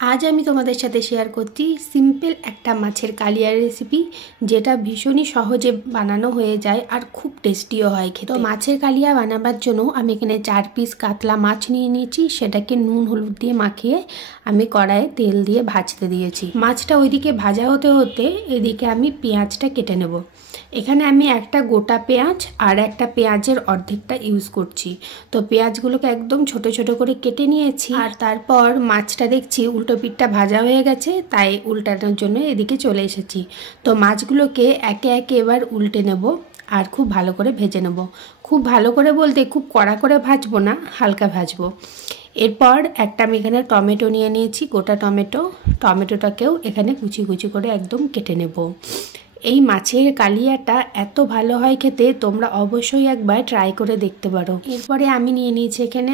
आज आमी तोमादेर साथे शेयर करছি सिम्पल একটা মাছের কালিয়া রেসিপি যেটা ভীষণই সহজে বানানো হয়ে যায় আর খুব টেস্টিও হয় খেতে। তো মাছের কালিয়া বানাবার জন্য আমি এখানে 4 পিস কাতলা মাছ নিয়ে নিয়েছি, সেটাকে নুন হলুদ দিয়ে মাখিয়ে আমি কড়াইয়ে তেল দিয়ে ভাজতে দিয়েছি। মাছটা ওইদিকে ভাজা হতে হতে এদিকে আমি পেঁয়াজটা কেটে নেব। এখানে আমি একটা গোটা পেঁয়াজ আর একটা পেঁয়াজের অর্ধেকটা ইউজ করছি। তো পেঁয়াজগুলোকে একদম ছোট ছোট করে কেটে নিয়েছি আর তারপর মাছটা দেখছি উল্টো পিঠটা ভাজা হয়ে গেছে, তাই উল্টানোর জন্য এদিকে চলে এসেছি। তো মাছগুলোকে একে একে এবার উল্টে নেব আর খুব ভালো করে ভেজে নেব। খুব ভালো করে বলতে খুব কড়া করে ভাজবো না, হালকা ভাজবো। এরপর একটা আমি এখানে টমেটো নিয়ে নিয়েছি, গোটা টমেটোটাকেও এখানে কুচি কুচি করে একদম কেটে নেব। এই মাছের কালিয়াটা এত ভালো হয় খেতে, তোমরা অবশ্যই একবার ট্রাই করে দেখতে পারো। এরপরে আমি নিয়ে নিয়েছি এখানে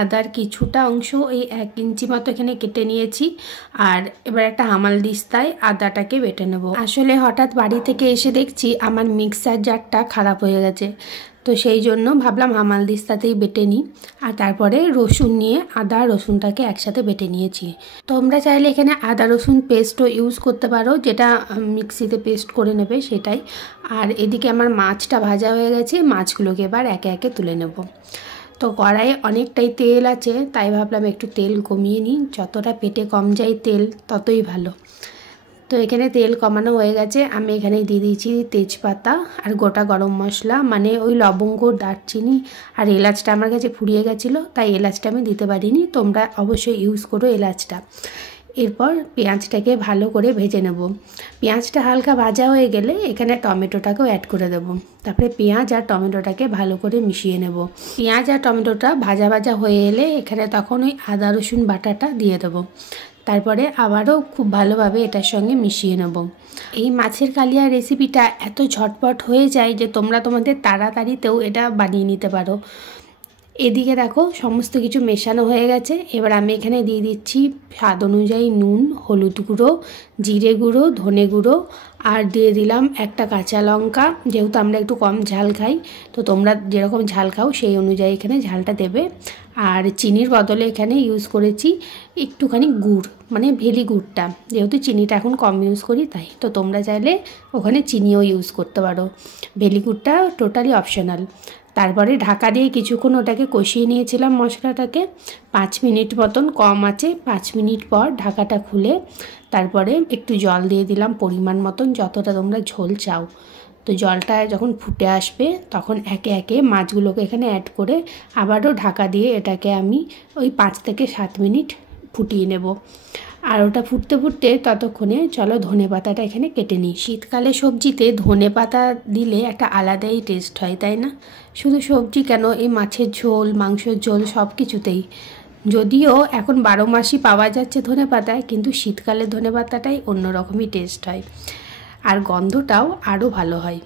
আদার কিছুটা অংশ এই 1 ইঞ্চি মতো এখানে কেটে নিয়েছি। আর এবার একটা হামালদিস্তায় আদাটাকে বেটে নেব। আসলে হঠাৎ বাড়ি থেকে এসে দেখছি আমার মিক্সার জারটা খারাপ হয়ে গেছে, তো সেই জন্য ভাবলাম হামালদিস্তাতেই বেটে নিই। আর তারপরে রসুন নিয়ে আদা রসুনটাকে একসাথে বেটে নিয়েছি। তোমরা চাইলে এখানে আদা রসুন পেস্টও ইউজ করতে পারো, যেটা মিক্সিতে পেস্ট করে নেবে সেটাই। আর এদিকে আমার মাছটা ভাজা হয়ে গেছে, মাছগুলোকে এবার একে একে তুলে নেব। তো কড়াইয়ে অনেকটাই তেল আছে, তাই ভাবলাম একটু তেল কমিয়ে নিই, যতটা পেটে কম যায় তেল ততই ভালো। তো এখানে তেল কমানো হয়ে গেছে, আমি এখানে দিয়ে দিয়েছি তেজপাতা আর গোটা গরম মশলা, মানে ওই লবঙ্গ দারচিনি আর এলাচটা আমার কাছে ফুরিয়ে গেছিলো, তাই এলাচটা আমি দিতে পারিনি। তোমরা অবশ্যই ইউজ করো এলাচটা। এরপর পেঁয়াজটাকে ভালো করে ভেজে নেব। পেঁয়াজটা হালকা ভাজা হয়ে গেলে এখানে টমেটোটাকেও অ্যাড করে দেব। তারপরে পেঁয়াজ আর টমেটোটাকে ভালো করে মিশিয়ে নেব। পেঁয়াজ আর টমেটোটা ভাজা ভাজা হয়ে এলে এখানে তখন ওই আদা রসুন বাটাটা দিয়ে দেবো। তারপরে আবারও খুব ভালোভাবে এটার সঙ্গে মিশিয়ে নেব। এই মাছের কালিয়া রেসিপিটা এত ঝটপট হয়ে যায় যে তোমরা তোমাদের তাড়াতাড়িতেও এটা বানিয়ে নিতে পারো। এদিকে দেখো সমস্ত কিছু মেশানো হয়ে গেছে। এবার আমি এখানে দিয়ে দিচ্ছি স্বাদ অনুযায়ী নুন, হলুদ গুঁড়ো, জিরে গুঁড়ো, ধনে গুঁড়ো আর দিয়ে দিলাম একটা কাঁচা লঙ্কা। যেহেতু আমরা একটু কম ঝাল খাই, তো তোমরা যেরকম ঝাল খাও সেই অনুযায়ী এখানে ঝালটা দেবে। আর চিনির বদলে এখানে ইউজ করেছি একটুখানি গুড়, মানে ভেলি গুড়টা, যেহেতু চিনিটা এখন কম ইউজ করি তাই। তো তোমরা চাইলে ওখানে চিনিও ইউজ করতে পারো, ভেলি গুড়টা টোটালি অপশনাল। তারপরে ঢাকা দিয়ে কিছুক্ষণ ওটাকে কষিয়ে নিয়েছিলাম মশলাটাকে 5 মিনিট মতন কম আছে। 5 মিনিট পর ঢাকাটা খুলে তারপরে একটু জল দিয়ে দিলাম পরিমাণ মতন, যতটা তোমরা ঝোল চাও। তো জলটা যখন ফুটে আসবে তখন একে একে মাছগুলোকে এখানে অ্যাড করে আবারও ঢাকা দিয়ে এটাকে আমি ওই 5 থেকে 7 মিনিট ফুটিয়ে নেব। আর ওটা ফুটতে ফুটতে ততক্ষণে চলো ধনেপাতাটা এখানে কেটে নিই। শীতকালে সবজিতে ধনেপাতা দিলে একটা আলাদাই টেস্ট হয়, তাই না? শুধু সবজি কেন, এই মাছের ঝোল, মাংসের ঝোল সব কিছুতেই। যদিও এখন 12 মাসই পাওয়া যাচ্ছে ধনেপাতায়, কিন্তু শীতকালে ধনেপাতাটাই অন্যরকমই টেস্ট হয় আর গন্ধটাও আরও ভালো হয়।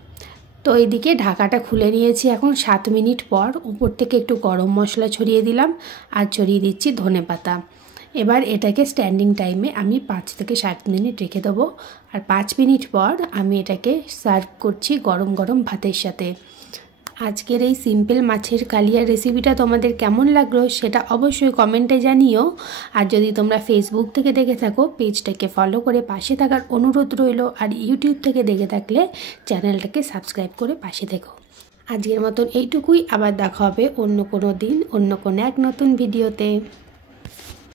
তো এইদিকে ঢাকাটা খুলে নিয়েছি এখন 7 মিনিট পর। উপর থেকে একটু গরম মশলা ছড়িয়ে দিলাম আর ছড়িয়ে দিচ্ছি ধনেপাতা। এবার এটাকে স্ট্যান্ডিং টাইমে আমি 5 থেকে 7 মিনিট রেখে দেবো। আর 5 মিনিট পর আমি এটাকে সার্ভ করছি গরম গরম ভাতের সাথে। আজকের এই সিম্পল মাছের কালিয়া রেসিপিটা তোমাদের কেমন লাগলো সেটা অবশ্যই কমেন্টে জানিও। আর যদি তোমরা ফেসবুক থেকে দেখে থাকো পেজটাকে ফলো করে পাশে থাকার অনুরোধ রইল। আর ইউটিউব থেকে দেখে থাকলে চ্যানেলটাকে সাবস্ক্রাইব করে পাশে থেকো। আজকের মতন এইটুকুই, আবার দেখা হবে অন্য কোনো দিন অন্য কোনো এক নতুন ভিডিওতে।